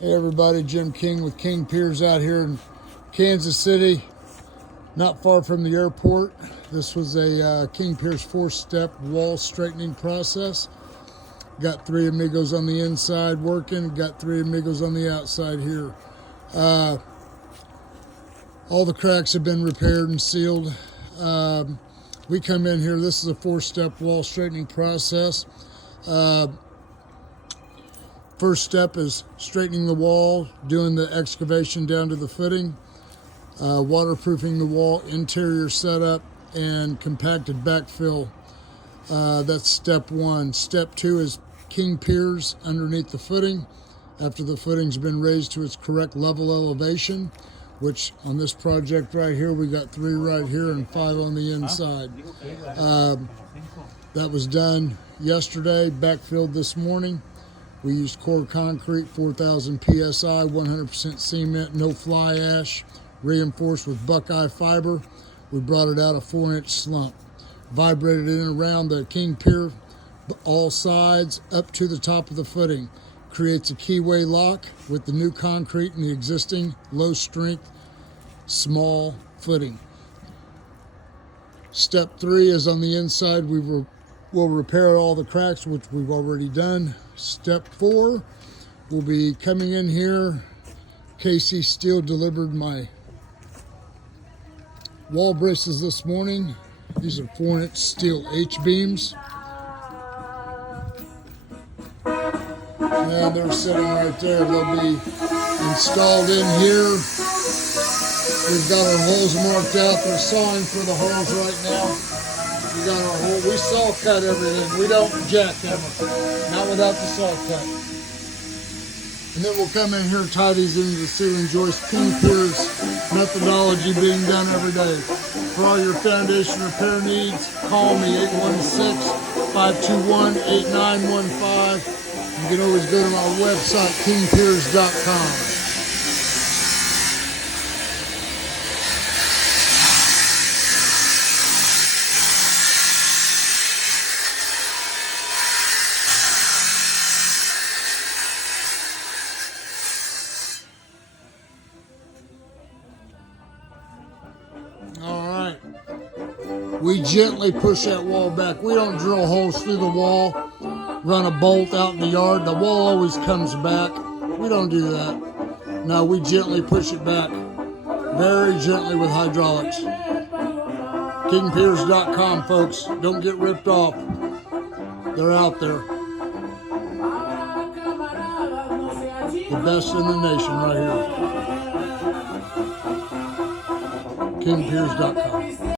Hey everybody, Jim King with King Piers out here in Kansas City, not far from the airport. This was a King Piers 4-step wall straightening process. Got 3 amigos on the inside working, got 3 amigos on the outside here. All the cracks have been repaired and sealed. We come in here, this is a 4-step wall straightening process. First step is straightening the wall, doing the excavation down to the footing, waterproofing the wall, interior setup, and compacted backfill. That's step 1. Step 2 is King Piers underneath the footing. After the footing's been raised to its correct level elevation, which on this project right here, we got 3 right here and 5 on the inside. That was done yesterday, backfilled this morning. We used core concrete, 4,000 PSI, 100% cement, no fly ash, reinforced with Buckeye fiber. We brought it out a 4-inch slump. Vibrated it in around the King Pier, all sides, up to the top of the footing. Creates a keyway lock with the new concrete and the existing low strength, small footing. Step 3 is on the inside. We'll repair all the cracks, which we've already done. Step 4, we'll be coming in here. KC Steel delivered my wall braces this morning. These are 4-inch steel H-beams. And they're sitting right there. They'll be installed in here. We've got our holes marked out. They're sawing for the holes right now. We got our hole. We saw cut everything. We don't jackhammer. Not without the saw cut. And then we'll come in here and tie these into the ceiling joist. King Piers methodology being done every day. For all your foundation repair needs, call me 816-521-8915. You can always go to my website, kingpiers.com. All right. We gently push that wall back. We don't drill holes through the wall, run a bolt out in the yard. The wall always comes back. We don't do that. No, we gently push it back. Very gently with hydraulics. KingPiers.com, folks. Don't get ripped off. They're out there. The best in the nation right here. KingPiers.com.